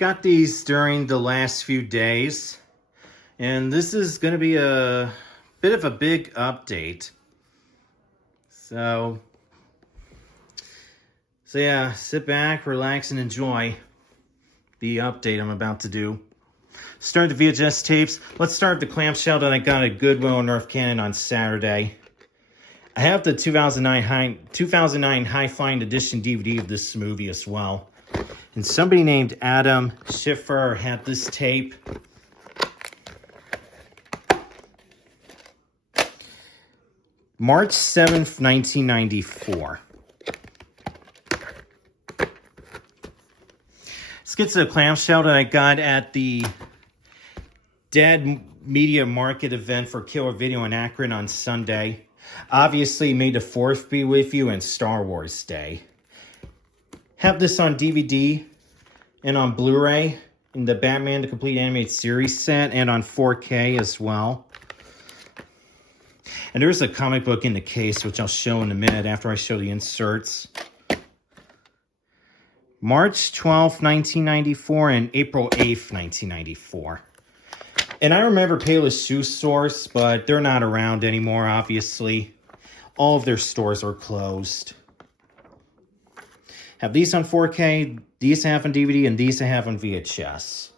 got these during the last few days, and this is going to be a bit of a big update. So yeah, sit back, relax, and enjoy the update I'm about to do. Start the VHS tapes. Let's start with the clamshell that I got at Goodwill in North Canton on Saturday. I have the 2009 High-Flying Edition DVD of this movie as well. And somebody named Adam Schiffer had this tape. March 7th, 1994. Let's get to the clamshell that I got at the Dead Media Market event for Killer Video in Akron on Sunday. Obviously, May the 4th be with you and Star Wars Day. Have this on DVD and on Blu-ray in the Batman the Complete Animated Series set and on 4K as well. And there's a comic book in the case, which I'll show in a minute after I show the inserts. March 12th, 1994 and April 8th, 1994. And I remember Payless Shoe Source, but they're not around anymore, obviously. All of their stores are closed. Have these on 4K, these I have on DVD, and these I have on VHS.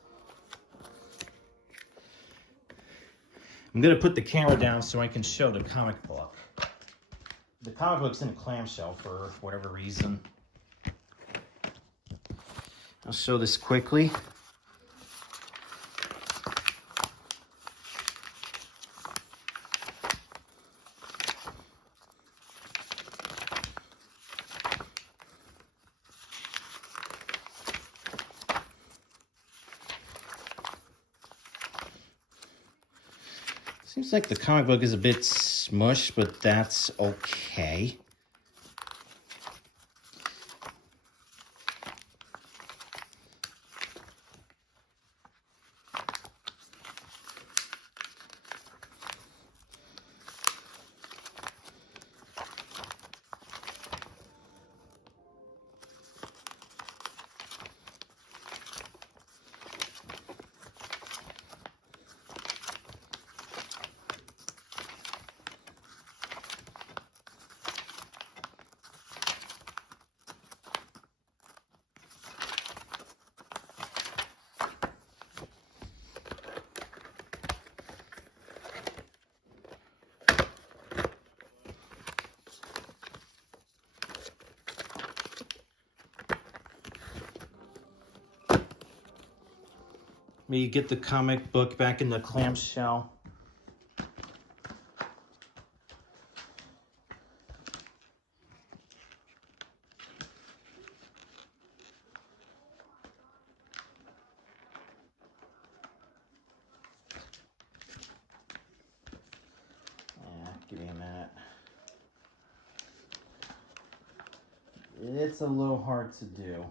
I'm going to put the camera down so I can show the comic book. The comic book's in a clamshell for whatever reason. I'll show this quickly. Seems like the comic book is a bit smushed, but that's okay. Me get the comic book back in the clamshell. Give me a minute. It's a little hard to do.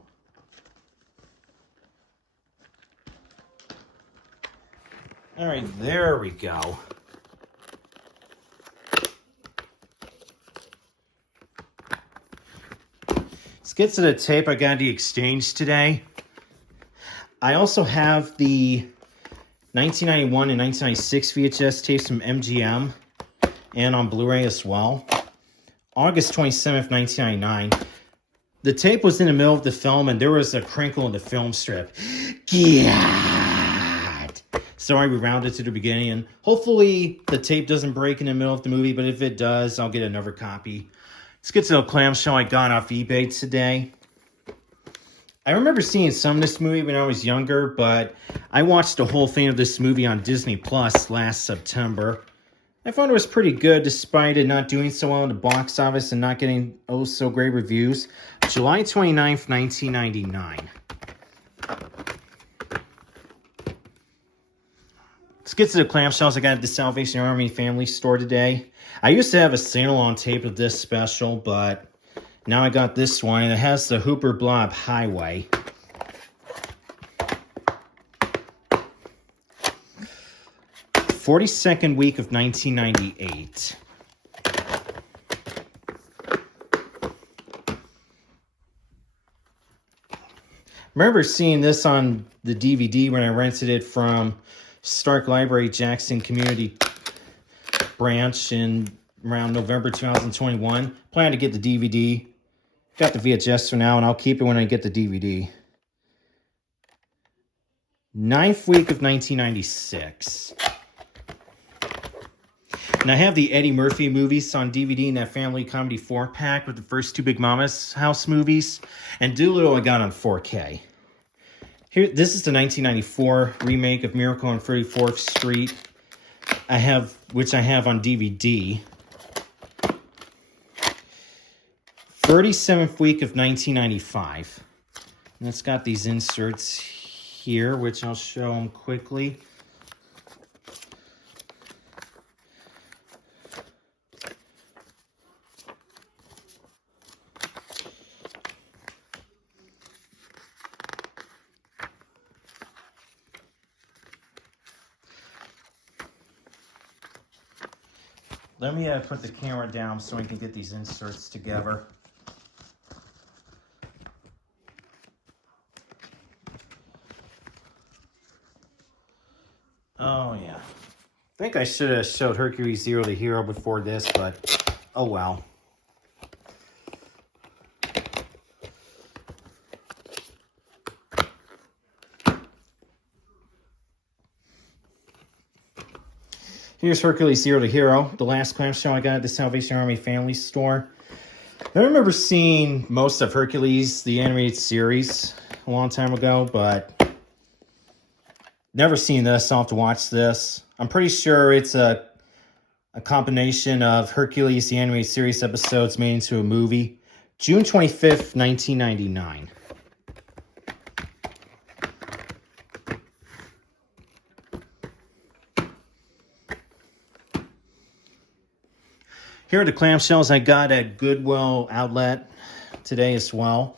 All right, there we go. Let's get to the tape I got at the exchange today. I also have the 1991 and 1996 VHS tapes from MGM and on Blu-ray as well. August 27th, 1999. The tape was in the middle of the film and there was a crinkle in the film strip. Yeah. Sorry, we rounded to the beginning, and hopefully the tape doesn't break in the middle of the movie, but if it does, I'll get another copy. Let's get to the clamshell I got off eBay today. I remember seeing some of this movie when I was younger, but I watched the whole thing of this movie on Disney Plus last September. I found it was pretty good, despite it not doing so well in the box office and not getting so great reviews. July 29th, 1999. Let's get to the clamshells I got at the Salvation Army Family Store today. I used to have a sing-along tape of this special, but now I got this one, and it has the Hooper Blob Highway. '42nd week of 1998. remember seeing this on the DVD when I rented it from Stark Library Jackson Community Branch in around November 2021. Plan to get the DVD. Got the VHS for now, and I'll keep it when I get the DVD. 9th week of 1996. And I have the Eddie Murphy movies on DVD in that Family Comedy 4-pack with the first 2 Big Mama's House movies. And Doolittle I got on 4K. Here, this is the 1994 remake of Miracle on 34th Street. Which I have on DVD. 37th week of 1995. And it's got these inserts here, which I'll show them quickly. Let me put the camera down so I can get these inserts together. Oh, yeah. I think I should have showed Hercules Zero the Hero before this, but oh well. Here's Hercules Zero the Hero, the last clamshell I got at the Salvation Army Family Store. I remember seeing most of Hercules, the animated series, a long time ago, but never seen this. I'll have to watch this. I'm pretty sure it's a combination of Hercules, the animated series episodes made into a movie. June 25th, 1999. Here are the clamshells I got at Goodwill outlet today as well.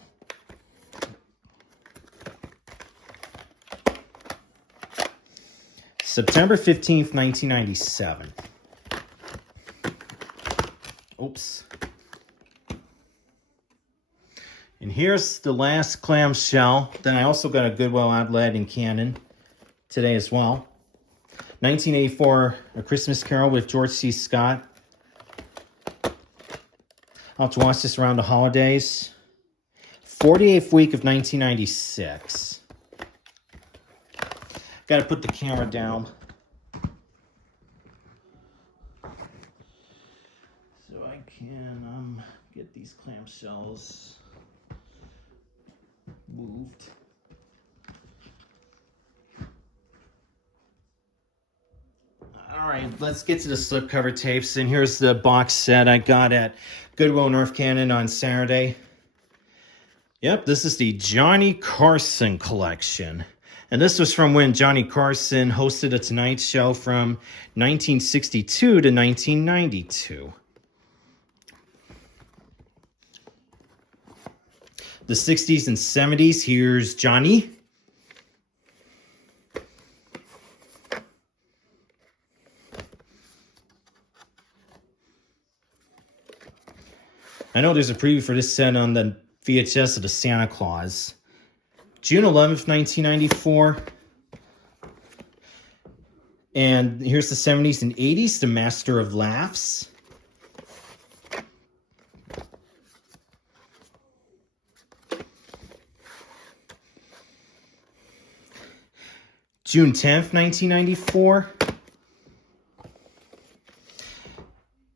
September 15th, 1997. Oops. And here's the last clamshell. Then I also got a Goodwill outlet in Cannon today as well. 1984, A Christmas Carol with George C. Scott. I'll have to watch this around the holidays. 48th week of 1996. Got to put the camera down so I can get these clamshells moved. All right, let's get to the slipcover tapes. And here's the box set I got at Goodwill North Cannon on Saturday. Yep, this is the Johnny Carson collection. And this was from when Johnny Carson hosted a Tonight Show from 1962 to 1992. The 60s and 70s, here's Johnny. I know there's a preview for this set on the VHS of the Santa Claus. June 11th, 1994. And here's the 70s and 80s, The Master of Laughs. June 10th, 1994.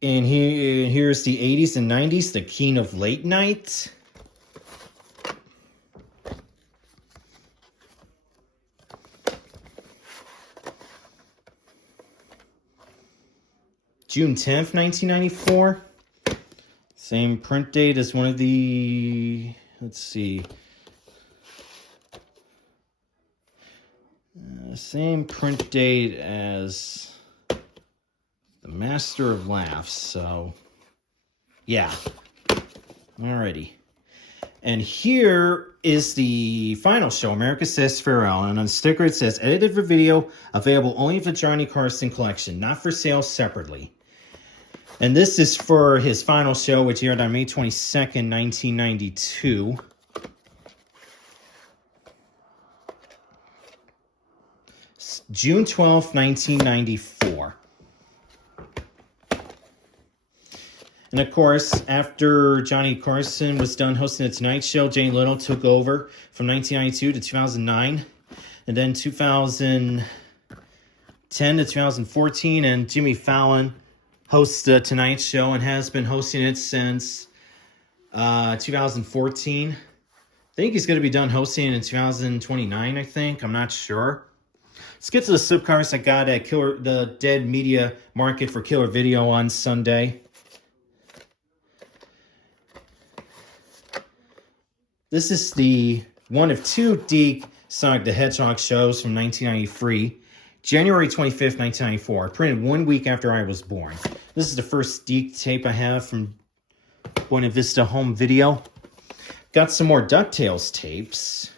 And here's the 80s and 90s, The King of Late Night. June 10th, 1994. Same print date as one of the, let's see. Same print date as The Master of Laughs, so yeah. Alrighty. And here is the final show, America Says Farewell. And on the sticker it says, edited for video, available only for Johnny Carson collection, not for sale separately. And this is for his final show, which aired on May 22nd, 1992. June 12th, 1994. And of course, after Johnny Carson was done hosting The Tonight Show, Jay Leno took over from 1992 to 2009. And then 2010 to 2014, and Jimmy Fallon hosts The Tonight Show and has been hosting it since 2014. I think he's going to be done hosting in 2029, I think. I'm not sure. Let's get to the slipcovers I got at the Dead Media Market for Killer Video on Sunday. This is the one of two Deke Sonic the Hedgehog shows from 1993. January 25th, 1994. Printed 1 week after I was born. This is the first Deke tape I have from Buena Vista Home Video. Got some more DuckTales tapes.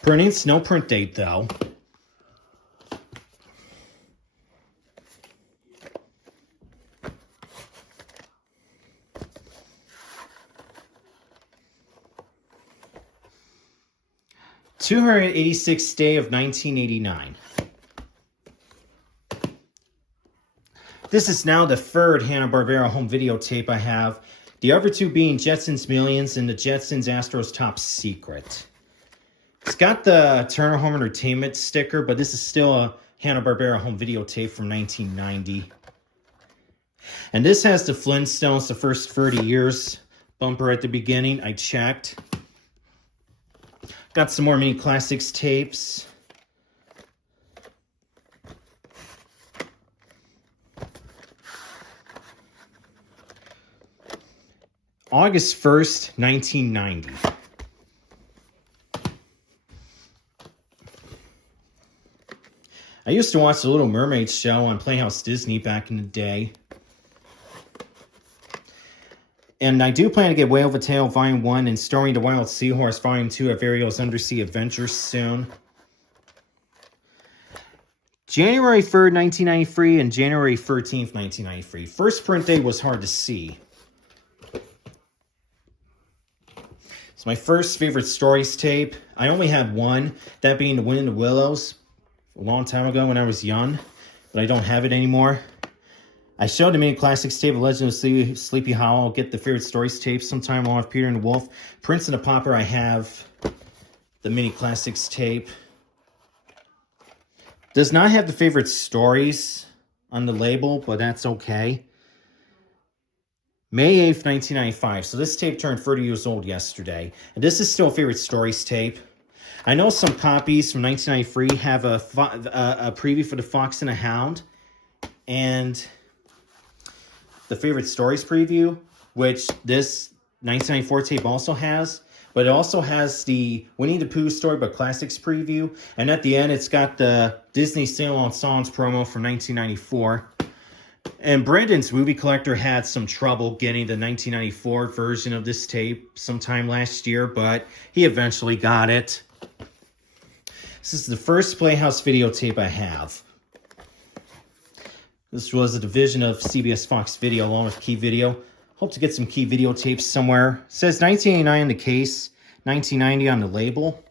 Printings, no print date though. "286th Day of 1989. This is now the third Hanna-Barbera home video tape I have. The other two being Jetsons Millions and the Jetsons Astros Top Secret. It's got the Turner Home Entertainment sticker, but this is still a Hanna-Barbera home video tape from 1990. And this has the Flintstones, the first 30 years bumper at the beginning. I checked. Got some more mini classics tapes. August 1st, 1990. I used to watch the Little Mermaid show on Playhouse Disney back in the day. And I do plan to get Whale of a Tale Volume 1 and Story the Wild Seahorse Volume 2 of Ariel's Undersea Adventures soon. January 3rd, 1993 and January 13th, 1993. First print day was hard to see. It's my first favorite stories tape. I only have one, that being The Wind in the Willows, a long time ago when I was young, but I don't have it anymore. I showed the mini classics tape of Legend of Sleepy Hollow. I'll get the favorite stories tape sometime along with Peter and the Wolf. Prince and the Pauper, I have the mini classics tape. Does not have the favorite stories on the label, but that's okay. May 8th, 1995. So this tape turned 30 years old yesterday. And this is still a favorite stories tape. I know some copies from 1993 have a preview for The Fox and the Hound. And the favorite stories preview, which this 1994 tape also has. But it also has the Winnie the Pooh Storybook Classics preview. And at the end, it's got the Disney Sing-Along Songs promo from 1994. And Brandon's movie collector had some trouble getting the 1994 version of this tape sometime last year, but he eventually got it. This is the first Playhouse videotape I have. This was a division of CBS Fox Video along with Key Video. Hope to get some Key videotapes somewhere. It says 1989 on the case, 1990 on the label.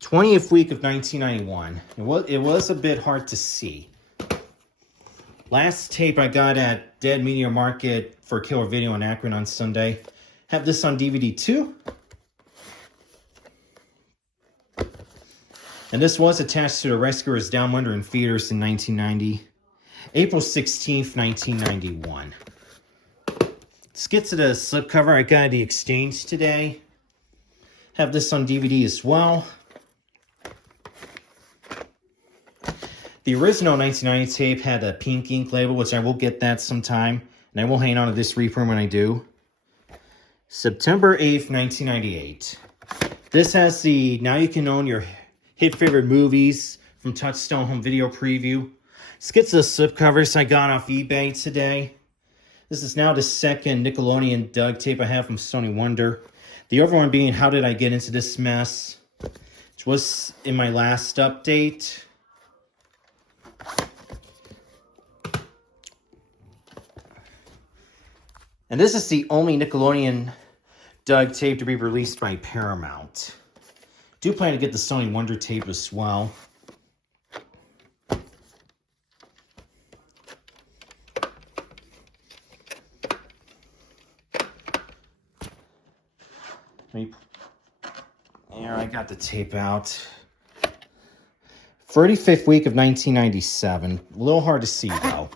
20th week of 1991. It was a bit hard to see. Last tape I got at Dead Media Market for Killer Video in Akron on Sunday. Have this on DVD too. And this was attached to The Rescuers Down Under in theaters in 1990. April 16th, 1991. Let's get to the slipcover. I got the exchange today. Have this on DVD as well. The original 1990 tape had a pink ink label, which I will get that sometime. And I will hang on to this reprint when I do. September 8th, 1998. This has the Now You Can Own Your Hit Favorite Movies from Touchstone Home Video Preview. Let's get to the slipcovers I got off eBay today. This is now the second Nickelodeon Doug tape I have from Sony Wonder. The other one being How Did I Get Into This Mess, which was in my last update. And this is the only Nickelodeon Doug tape to be released by Paramount. Do plan to get the Sony Wonder tape as well. Here, I got the tape out. 35th week of 1997. A little hard to see, though.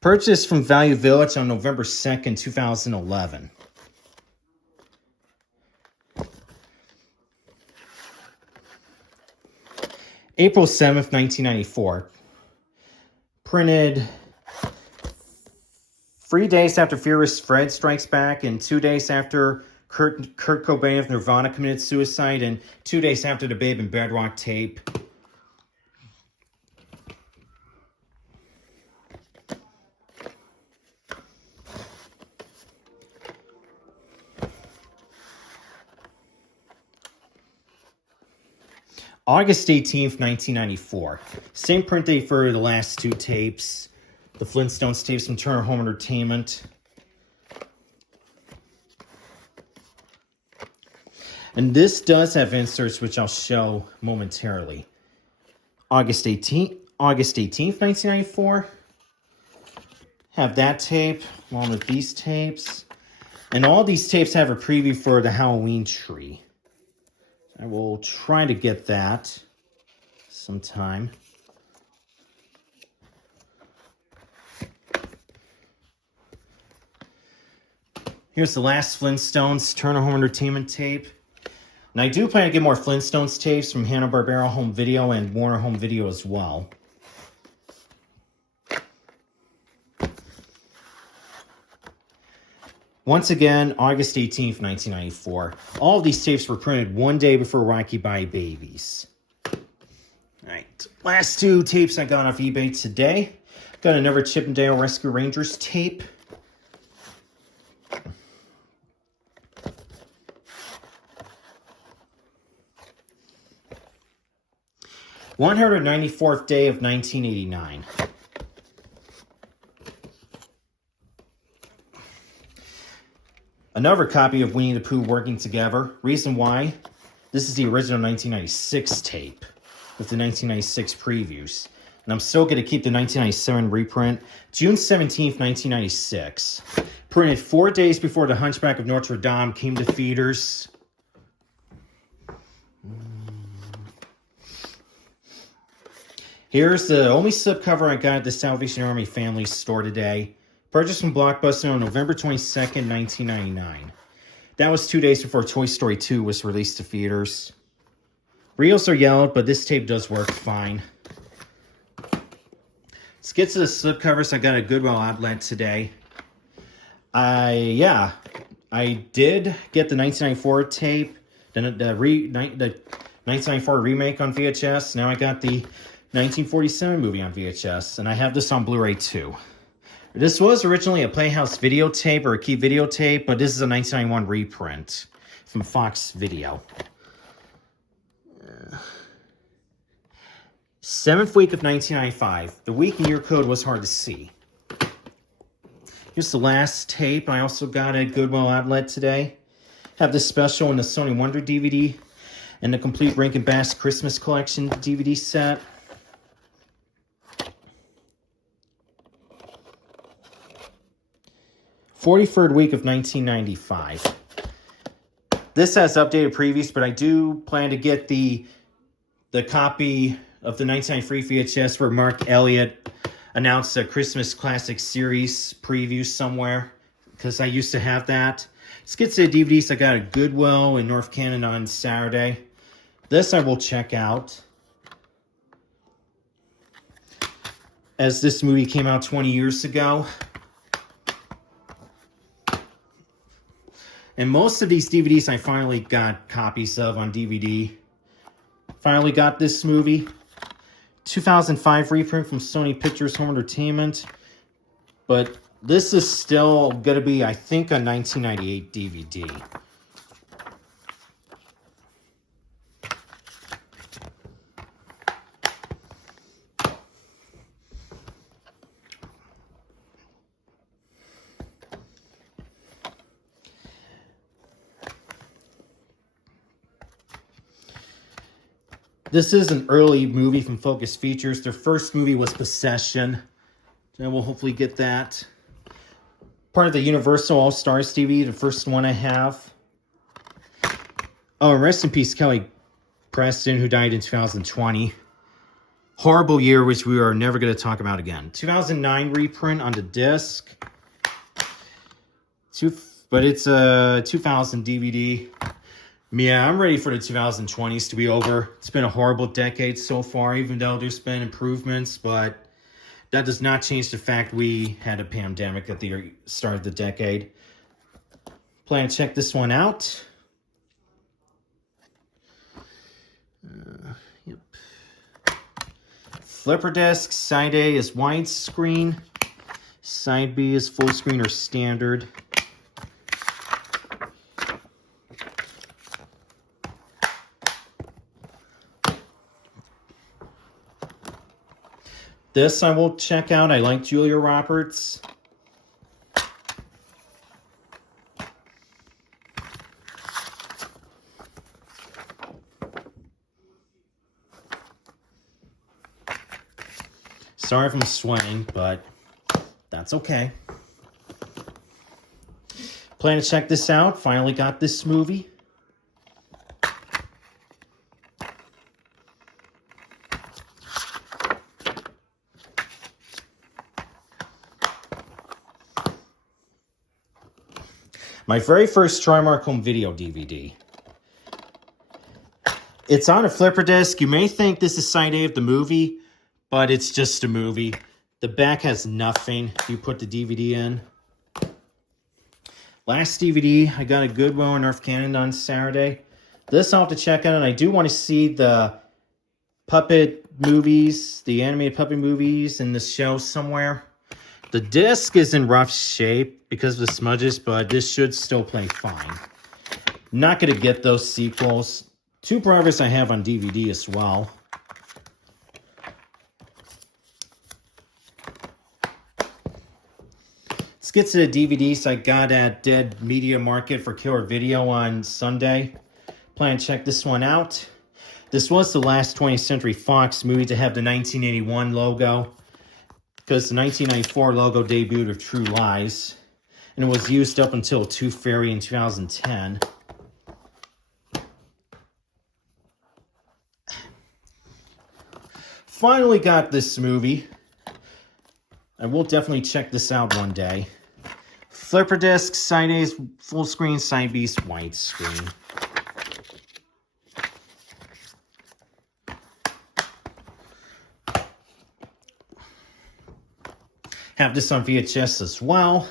Purchased from Value Village on November 2nd, 2011. April 7th, 1994. Printed 3 days after Furious Fred Strikes Back, and 2 days after Kurt Cobain of Nirvana committed suicide, and 2 days after the Babe and Bedrock tape. August 18th, 1994. Same print date for the last two tapes. The Flintstones tapes from Turner Home Entertainment. And this does have inserts, which I'll show momentarily. August 18th, 1994. Have that tape, along with these tapes. And all these tapes have a preview for the Halloween tree. I will try to get that sometime. Here's the last Flintstones Turner Home Entertainment tape. And I do plan to get more Flintstones tapes from Hanna-Barbera Home Video and Warner Home Video as well. Once again, August 18th, 1994. All of these tapes were printed one day before Rocky Bye Babies. Alright, last two tapes I got off eBay today. Got another Chip and Dale Rescue Rangers tape. "194th Day of 1989. Another copy of Winnie the Pooh Working Together. Reason why? This is the original 1996 tape with the 1996 previews. And I'm still going to keep the 1997 reprint. June 17th, 1996. Printed 4 days before The Hunchback of Notre Dame came to theaters. Here's the only slipcover I got at the Salvation Army Family Store today. Purchased from Blockbuster on November 22nd, 1999. That was 2 days before Toy Story 2 was released to theaters. Reels are yellowed, but this tape does work fine. Let's get to the slipcovers I got at Goodwill outlet today. I did get the 1994 tape, then the 1994 remake on VHS. Now I got the 1947 movie on VHS, and I have this on Blu-ray too. This was originally a Playhouse videotape or a Key videotape, but this is a 1991 reprint from Fox Video. 7th week of 1995. The week and year code was hard to see. Here's the last tape I also got at Goodwill outlet today. Have this special in the Sony Wonder DVD and the complete Rankin Bass Christmas Collection DVD set. "43rd week of 1995. This has updated previews, but I do plan to get the copy of the 1993 VHS where Mark Elliott announced a Christmas Classic Series preview somewhere, because I used to have that. Let's get to the DVDs I got at Goodwill in North Canada on Saturday. This I will check out, as this movie came out 20 years ago. And most of these DVDs I finally got copies of on DVD. Finally got this movie. 2005 reprint from Sony Pictures Home Entertainment. But this is still going to be, I think, a 1998 DVD. This is an early movie from Focus Features. Their first movie was Possession. And we'll hopefully get that. Part of the Universal All-Stars DVD, the first one I have. Oh, and rest in peace, Kelly Preston, who died in 2020. Horrible year, which we are never going to talk about again. 2009 reprint on the disc. But it's a 2000 DVD. Yeah, I'm ready for the 2020s to be over. It's been a horrible decade so far, even though there's been improvements, but that does not change the fact we had a pandemic at the start of the decade. Plan to check this one out. Yep. Flipper disc, side A is widescreen, side B is full screen or standard. This I will check out. I like Julia Roberts. Sorry if I'm sweating, but that's okay. Plan to check this out. Finally got this movie. My very first Trimark Home Video DVD. It's on a flipper disc. You may think this is side A of the movie, but it's just a movie. The back has nothing if you put the DVD in. Last DVD, I got a Goodwill in North Canada on Saturday. This I'll have to check out, and I do want to see the puppet movies, the animated puppet movies in the show somewhere. The disc is in rough shape because of the smudges, but this should still play fine. Not going to get those sequels. Two Brothers I have on DVD as well. Let's get to the DVDs I got at Dead Media Market for Killer Video on Sunday. Plan to check this one out. This was the last 20th Century Fox movie to have the 1981 logo, because the 1994 logo debuted of True Lies, and it was used up until Tooth Fairy in 2010. Finally got this movie. I will definitely check this out one day. Flipper disc, side A is full screen, side B is widescreen. Have this on VHS as well.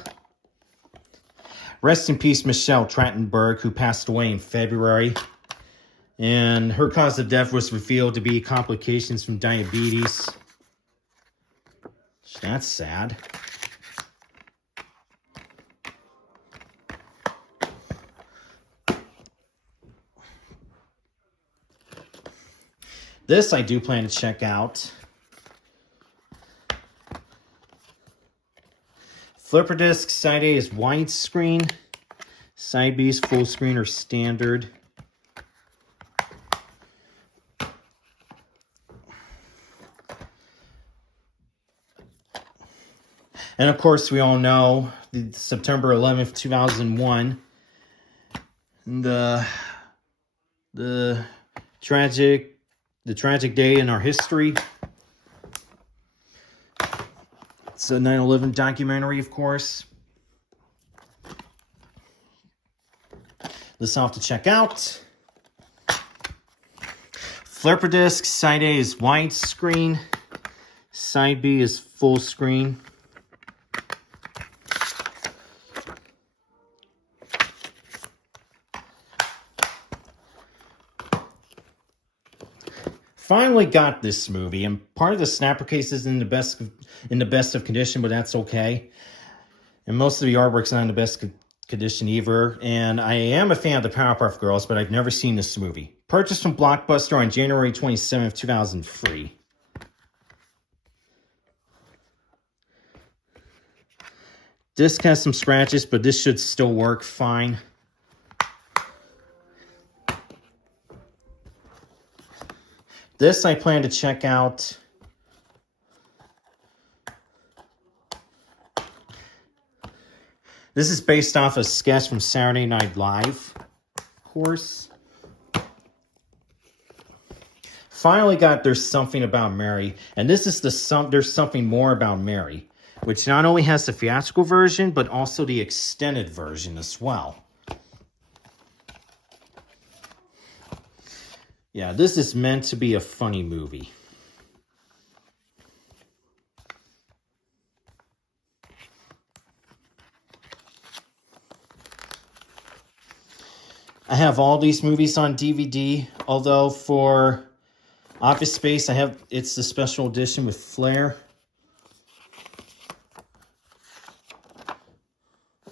Rest in peace, Michelle Trachtenberg, who passed away in February. And her cause of death was revealed to be complications from diabetes. That's sad. This I do plan to check out. Flipper disc, side A is widescreen, side B is full screen or standard. And of course, we all know September 11th, 2001, the tragic day in our history. It's a 9/11 documentary, of course. This I'll have to check out. Flipper disc, side A is widescreen, side B is full screen. Finally got this movie, and part of the snapper case is in the best of condition, but that's okay. And most of the artwork's not in the best condition either. And I am a fan of the Powerpuff Girls, but I've never seen this movie. Purchased from Blockbuster on January 27th, 2003. Disc has some scratches, but this should still work fine. This I plan to check out. This is based off a sketch from Saturday Night Live, of course. Finally got There's Something About Mary. And this is There's Something More About Mary, which not only has the theatrical version, but also the extended version as well. Yeah, this is meant to be a funny movie. I have all these movies on DVD, although for Office Space, it's the special edition with Flair.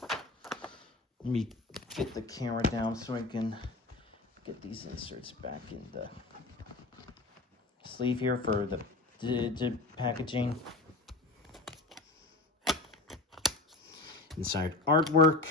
Let me get the camera down so I can get these inserts back in the sleeve here for the packaging. Inside artwork.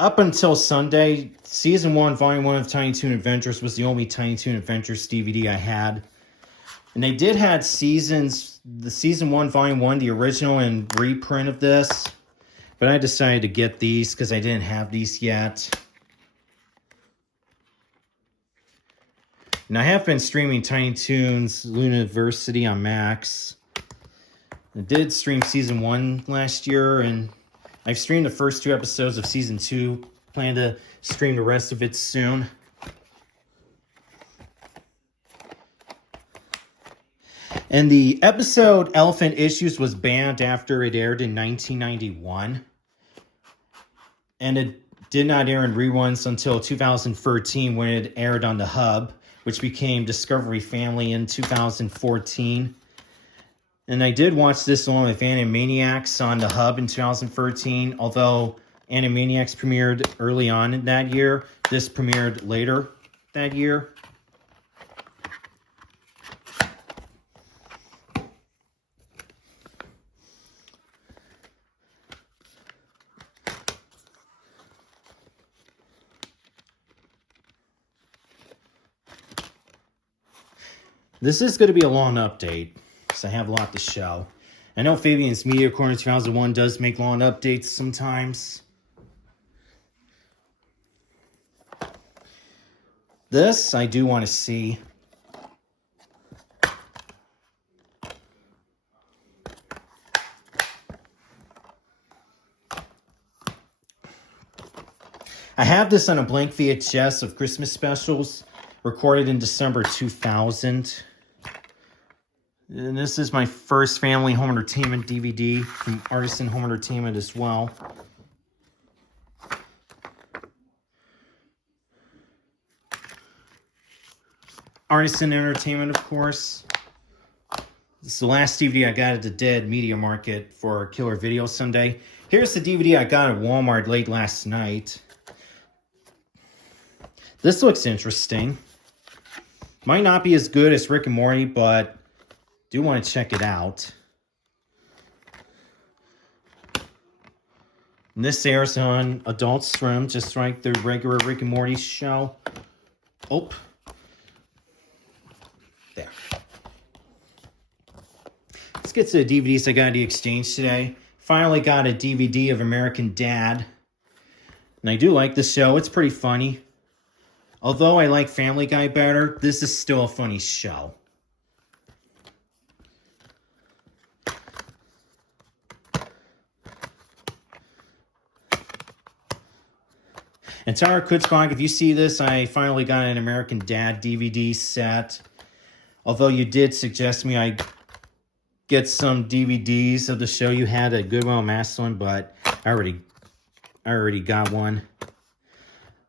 Up until Sunday, Season 1, Volume 1 of Tiny Toon Adventures was the only Tiny Toon Adventures DVD I had. And they did have the Season 1, Volume 1, the original and reprint of this. But I decided to get these because I didn't have these yet. And I have been streaming Tiny Toons Luniversity on Max. I did stream Season 1 last year, and I've streamed the first 2 episodes of Season 2. Plan to stream the rest of it soon. And the episode Elephant Issues was banned after it aired in 1991. And it did not air in reruns until 2013 when it aired on the Hub, which became Discovery Family in 2014. And I did watch this along with Animaniacs on the Hub in 2013, although Animaniacs premiered early on in that year. This premiered later that year. This is going to be a long update, because I have a lot to show. I know Fabian's Media Corner 2001 does make long updates sometimes. This, I do want to see. I have this on a blank VHS of Christmas specials, recorded in December 2000. And this is my first family home entertainment DVD from Artisan Home Entertainment as well. Artisan Entertainment, of course. This is the last DVD I got at the Dead Media Market for Killer Video Sunday. Here's the DVD I got at Walmart late last night. This looks interesting. Might not be as good as Rick and Morty, but do want to check it out. And this airs on Adult Swim, just like the regular Rick and Morty show. Oh. There. Let's get to the DVDs I got at the exchange today. Finally got a DVD of American Dad. And I do like this show. It's pretty funny. Although I like Family Guy better, this is still a funny show. And Tara Kutzbach, if you see this, I finally got an American Dad DVD set. Although you did suggest me I get some DVDs of the show you had at Goodwill and Massillon, but I already got one.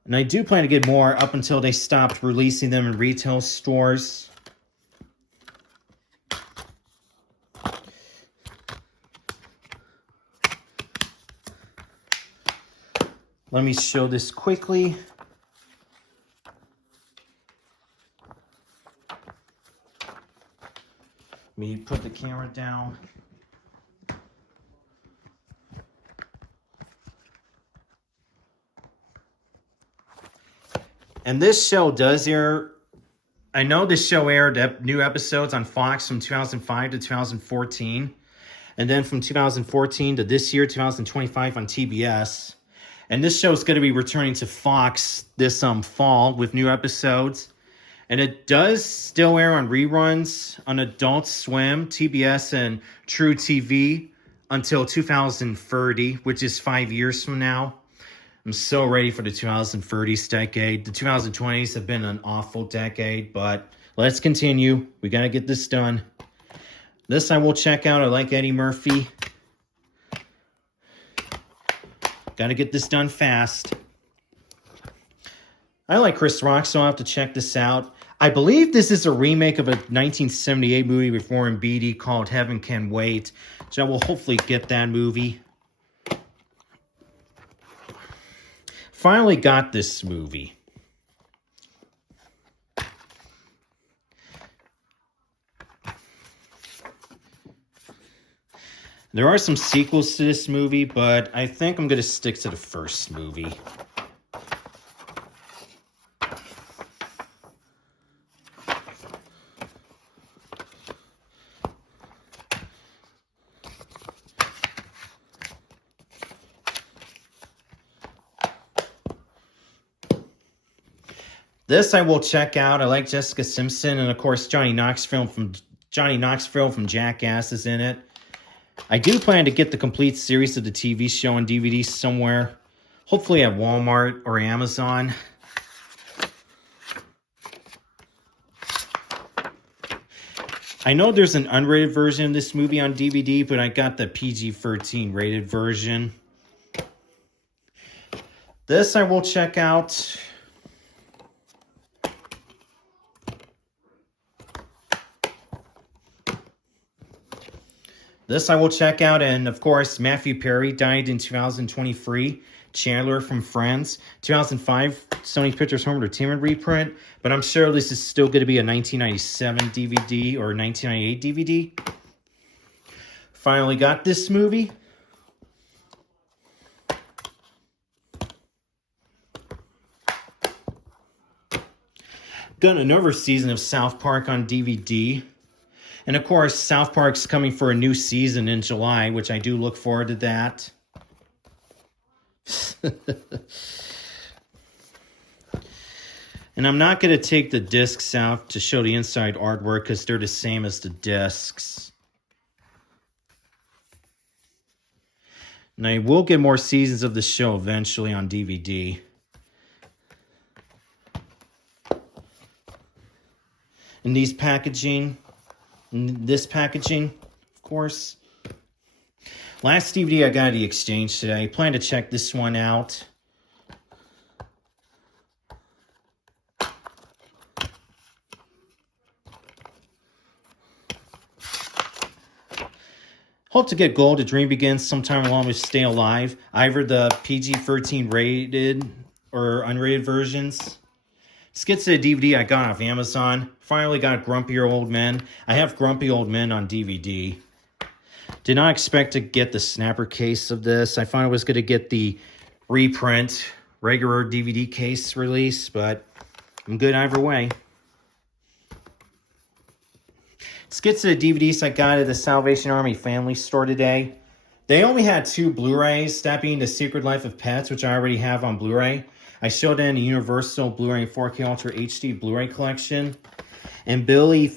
And I do plan to get more up until they stopped releasing them in retail stores. Let me show this quickly. Let me put the camera down. And this show does air. I know this show aired new episodes on Fox from 2005 to 2014. And then from 2014 to this year, 2025 on TBS. And this show is going to be returning to Fox this fall with new episodes. And it does still air on reruns on Adult Swim, TBS, and True TV until 2030, which is 5 years from now. I'm so ready for the 2030s decade. The 2020s have been an awful decade, but let's continue. We got to get this done. This I will check out. I like Eddie Murphy. Got to get this done fast. I like Chris Rock, so I'll have to check this out. I believe this is a remake of a 1978 movie with Warren Beatty called Heaven Can Wait. So I will hopefully get that movie. Finally got this movie. There are some sequels to this movie, but I think I'm going to stick to the first movie. This I will check out. I like Jessica Simpson, and of course Johnny Knoxville from Jackass is in it. I do plan to get the complete series of the TV show on DVD somewhere. Hopefully at Walmart or Amazon. I know there's an unrated version of this movie on DVD, but I got the PG-13 rated version. This I will check out. This I will check out, and of course, Matthew Perry died in 2023. Chandler from Friends. 2005, Sony Pictures Home Entertainment reprint. But I'm sure this is still going to be a 1997 DVD or 1998 DVD. Finally got this movie. Got another season of South Park on DVD. And of course, South Park's coming for a new season in July, which I do look forward to that. And I'm not going to take the discs out to show the inside artwork because they're the same as the discs. And I will get more seasons of the show eventually on DVD. And these packaging... This packaging, of course. Last DVD I got at the exchange today. I plan to check this one out. Hope to get Gold, A Dream Begins sometime along with Stay Alive. Either the PG-13 rated or unrated versions. Let's get to the DVD I got off Amazon. Finally got Grumpier Old Men. I have Grumpy Old Men on DVD. Did not expect to get the snapper case of this. I thought I was going to get the reprint, regular DVD case release, but I'm good either way. Let's get to the DVDs I got at the Salvation Army Family Store today. They only had 2 Blu-rays, that being The Secret Life of Pets, which I already have on Blu-ray. I showed in the Universal Blu-ray 4K Ultra HD Blu-ray collection. And Billy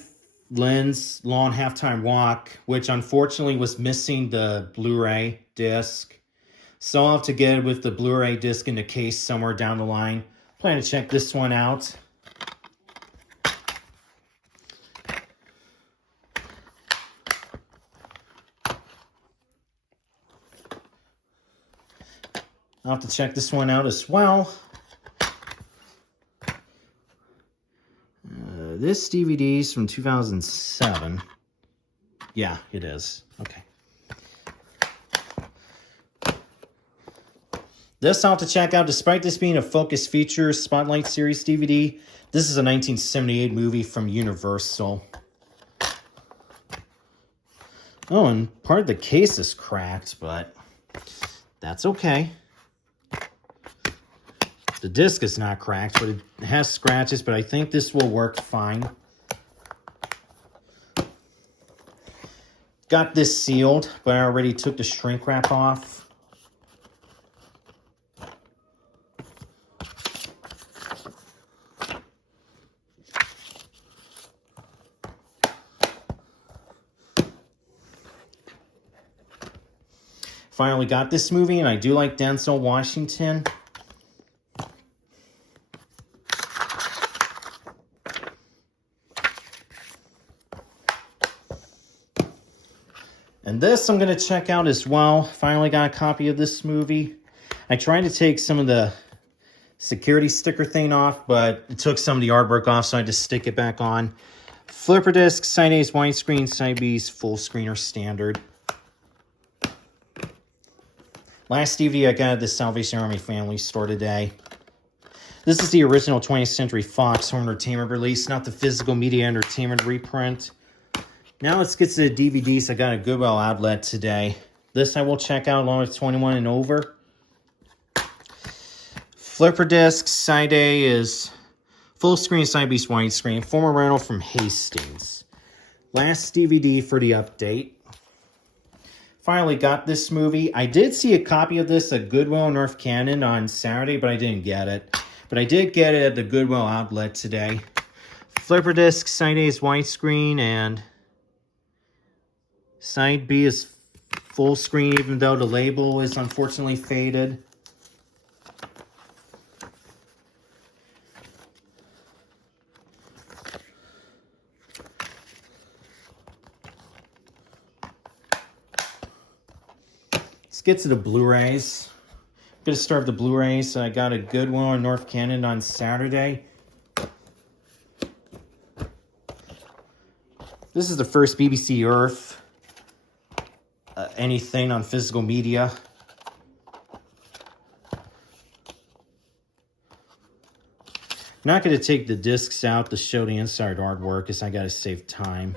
Lynn's Long Halftime Walk, which unfortunately was missing the Blu-ray disc. So I'll have to get it with the Blu-ray disc in the case somewhere down the line. Plan to check this one out. I'll have to check this one out as well. This DVD is from 2007. Yeah, it is. Okay. This I'll have to check out. Despite this being a Focus Features Spotlight Series DVD, this is a 1978 movie from Universal. Oh, and part of the case is cracked, but that's okay. The disc is not cracked, but it has scratches, but I think this will work fine. Got this sealed, but I already took the shrink wrap off. Finally got this movie, and I do like Denzel Washington. And this I'm going to check out as well. Finally got a copy of this movie. I tried to take some of the security sticker thing off, but it took some of the artwork off, so I had to stick it back on. Flipper disc, side A's widescreen, side B's full screen or standard. Last DVD I got at the Salvation Army Family Store today. This is the original 20th Century Fox Home Entertainment release, not the physical media entertainment reprint. Now let's get to the DVDs I got at Goodwill outlet today. This I will check out along with 21 and over. Flipper disc, side A is full screen, side B's widescreen. Former rental from Hastings. Last DVD for the update. Finally got this movie. I did see a copy of this at Goodwill North Canton on Saturday, but I didn't get it. But I did get it at the Goodwill outlet today. Flipper disc, side A is widescreen, and side B is full screen, even though the label is unfortunately faded. Let's get to the Blu-rays. I'm going to start with the Blu-rays. I got a Goodwill in North Canton on Saturday. This is the first BBC Earth anything on physical media. I'm not going to take the discs out to show the inside artwork because I got to save time.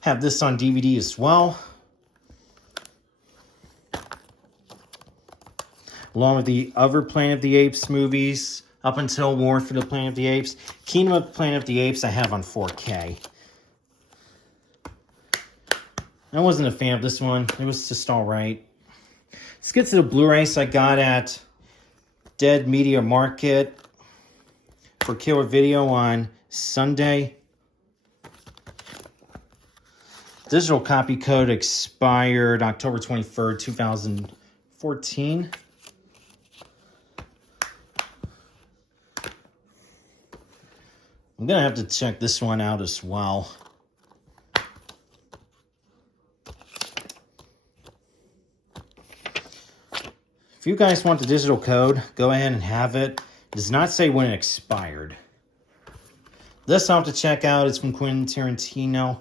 Have this on DVD as well. Along with the other Planet of the Apes movies, up until War for the Planet of the Apes. Kingdom of the Planet of the Apes I have on 4K. I wasn't a fan of this one. It was just alright. Let's get to the Blu-rays I got at Dead Media Market for Killer Video on Sunday. Digital copy code expired October 23rd, 2014. I'm going to have to check this one out as well. If you guys want the digital code, go ahead and have it. It does not say when it expired. This I'll have to check out. It's from Quentin Tarantino.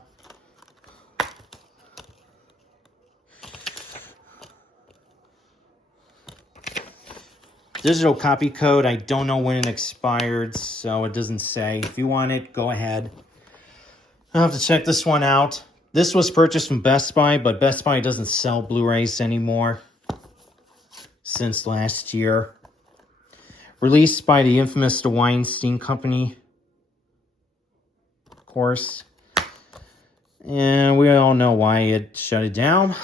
Digital copy code, I don't know when it expired, so it doesn't say. If you want it, go ahead. I'll have to check this one out. This was purchased from Best Buy, but Best Buy doesn't sell Blu-rays anymore since last year. Released by the infamous The Weinstein Company, of course. And we all know why it shut it down.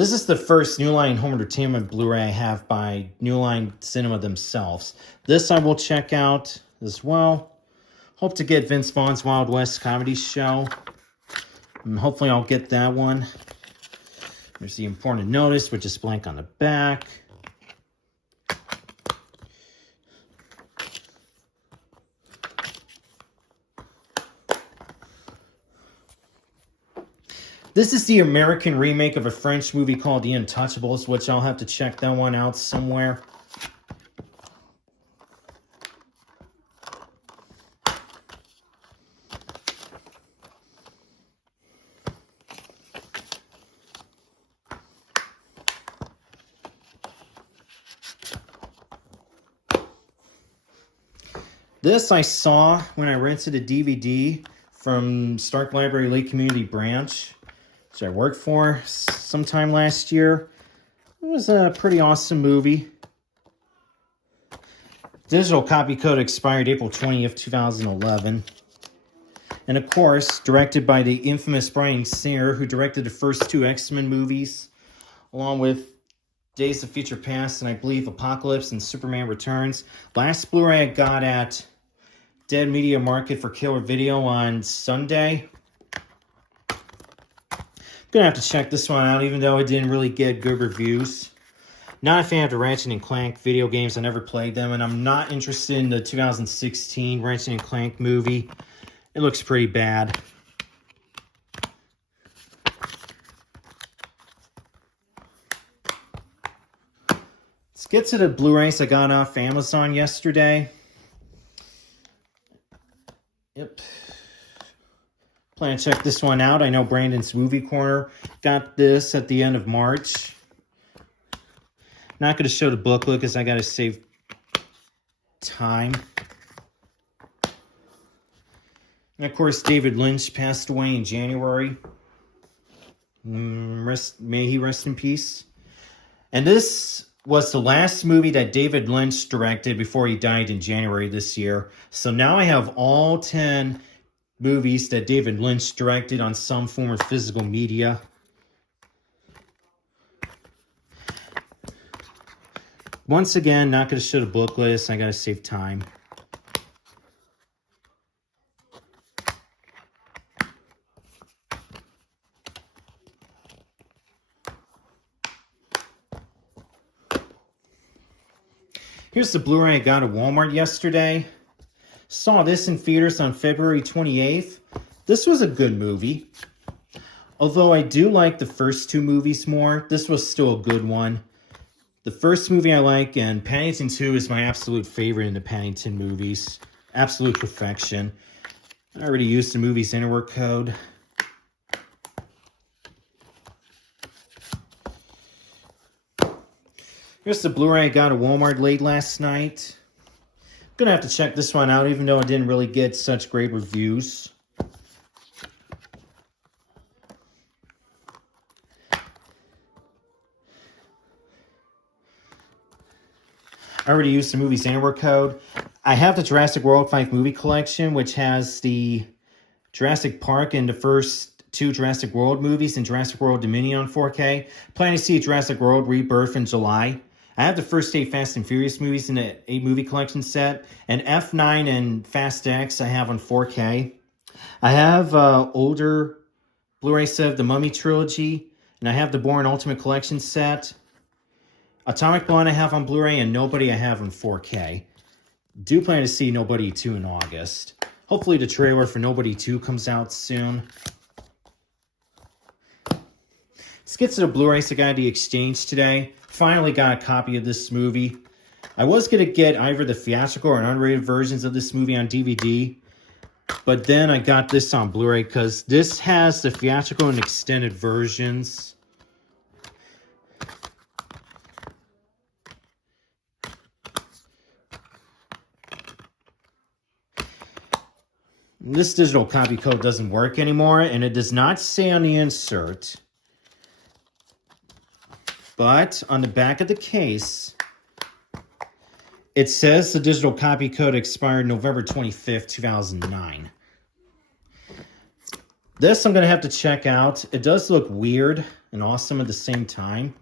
This is the first New Line Home Entertainment Blu-ray I have by New Line Cinema themselves. This I will check out as well. Hope to get Vince Vaughn's Wild West Comedy Show. And hopefully I'll get that one. There's the important notice, which is blank on the back. This is the American remake of a French movie called The Untouchables, which I'll have to check that one out somewhere. This I saw when I rented a DVD from Stark Library Lake Community Branch, which I worked for sometime last year. It was a pretty awesome movie. Digital copy code expired April 20th, 2011. And of course, directed by the infamous Bryan Singer, who directed the first two X-Men movies, along with Days of Future Past and I believe Apocalypse and Superman Returns. Last Blu-ray I got at Dead Media Market for Killer Video on Sunday. I'm gonna have to check this one out, even though it didn't really get good reviews. Not a fan of the Ratchet and Clank video games. I never played them, and I'm not interested in the 2016 Ratchet and Clank movie. It looks pretty bad. Let's get to the Blu-rays I got off Amazon yesterday. Yep. Plan to check this one out. I know Brandon's Movie Corner got this at the end of March. Not going to show the booklet because I got to save time. And of course, David Lynch passed away in January. May he rest in peace. And this was the last movie that David Lynch directed before he died in January this year. So now I have all 10 movies that David Lynch directed on some form of physical media. Once again, not going to show the book list. I got to save time. Here's the Blu-ray I got at Walmart yesterday. Saw this in theaters on February 28th. This was a good movie. Although I do like the first two movies more, this was still a good one. The first movie I like, and Paddington 2 is my absolute favorite in the Paddington movies. Absolute perfection. I already used the movie's interword code. Here's the Blu-ray I got at Walmart late last night. I'm going to have to check this one out, even though it didn't really get such great reviews. I already used the movie's interword code. I have the Jurassic World 5 movie collection, which has the Jurassic Park and the first two Jurassic World movies and Jurassic World Dominion on 4K. Planning to see Jurassic World Rebirth in July. I have the first 8 Fast and Furious movies in the 8 movie collection set. And F9 and Fast X I have on 4K. I have older Blu-ray set of the Mummy trilogy. And I have the Bourne Ultimate Collection set. Atomic Blonde I have on Blu-ray, and Nobody I have on 4K. Do plan to see Nobody 2 in August. Hopefully the trailer for Nobody 2 comes out soon. Let's get to the Blu-rays I got at the exchange today. Finally got a copy of this movie. I was going to get either the theatrical or unrated versions of this movie on DVD. But then I got this on Blu-ray because this has the theatrical and extended versions. This digital copy code doesn't work anymore, and it does not say on the insert. But on the back of the case, it says the digital copy code expired November 25th, 2009. This I'm going to have to check out. It does look weird and awesome at the same time.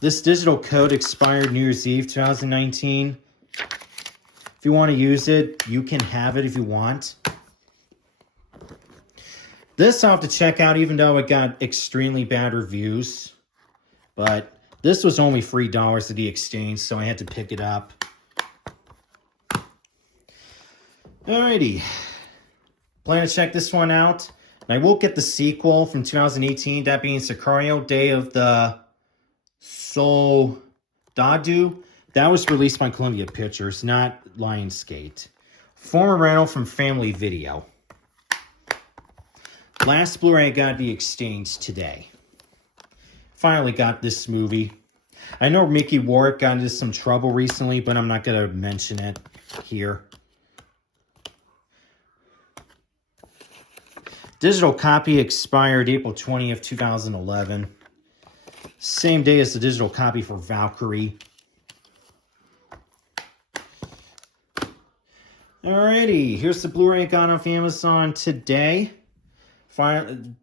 This digital code expired New Year's Eve, 2019. If you want to use it, you can have it if you want. This I'll have to check out, even though it got extremely bad reviews. But this was only $3 at the exchange, so I had to pick it up. Alrighty. Plan to check this one out. And I will get the sequel from 2018, that being Sicario, Day of the Soldado. That was released by Columbia Pictures, not Lionsgate. Former rental from Family Video. Last Blu-ray I got at the exchange today. Finally got this movie. I know Mickey Rourke got into some trouble recently, but I'm not going to mention it here. Digital copy expired April 20th, 2011. Same day as the digital copy for Valkyrie. Alrighty, here's the Blu-ray I got off Amazon today. Plan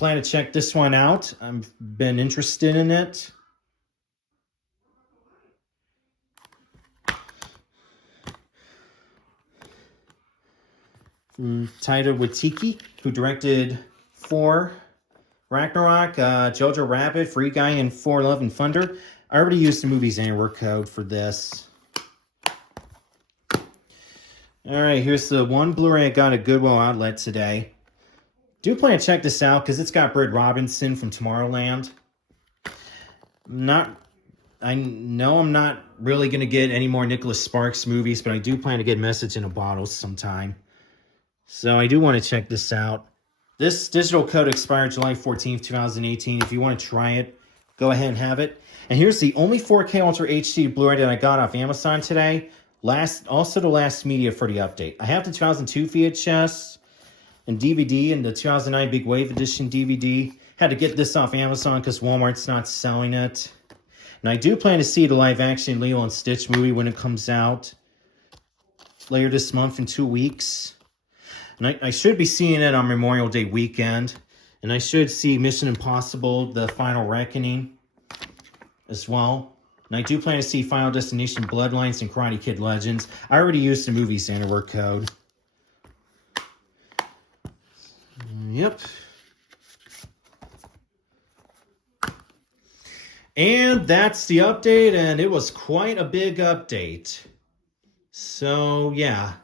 to check this one out. I've been interested in it. From Taika Waititi, who directed Thor, Ragnarok, Jojo Rabbit, Free Guy, and For Love and Thunder. I already used the Movies Anywhere code for this. Alright, here's the one Blu-ray I got at Goodwill outlet today. Do plan to check this out because it's got Britt Robinson from Tomorrowland. I know I'm not really going to get any more Nicholas Sparks movies, but I do plan to get Message in a Bottle sometime. So I do want to check this out. This digital code expired July 14th, 2018. If you want to try it, go ahead and have it. And here's the only 4K Ultra HD Blu-ray that I got off Amazon today. Also the last media for the update. I have the 2002 VHS and DVD and the 2009 Big Wave Edition DVD. Had to get this off Amazon because Walmart's not selling it. And I do plan to see the live-action Lilo and Stitch movie when it comes out later this month in 2 weeks. And I should be seeing it on Memorial Day weekend. And I should see Mission Impossible, The Final Reckoning as well. And I do plan to see Final Destination Bloodlines and Karate Kid Legends. I already used the Movies Anywhere code. Yep. And that's the update, and it was quite a big update. So, yeah.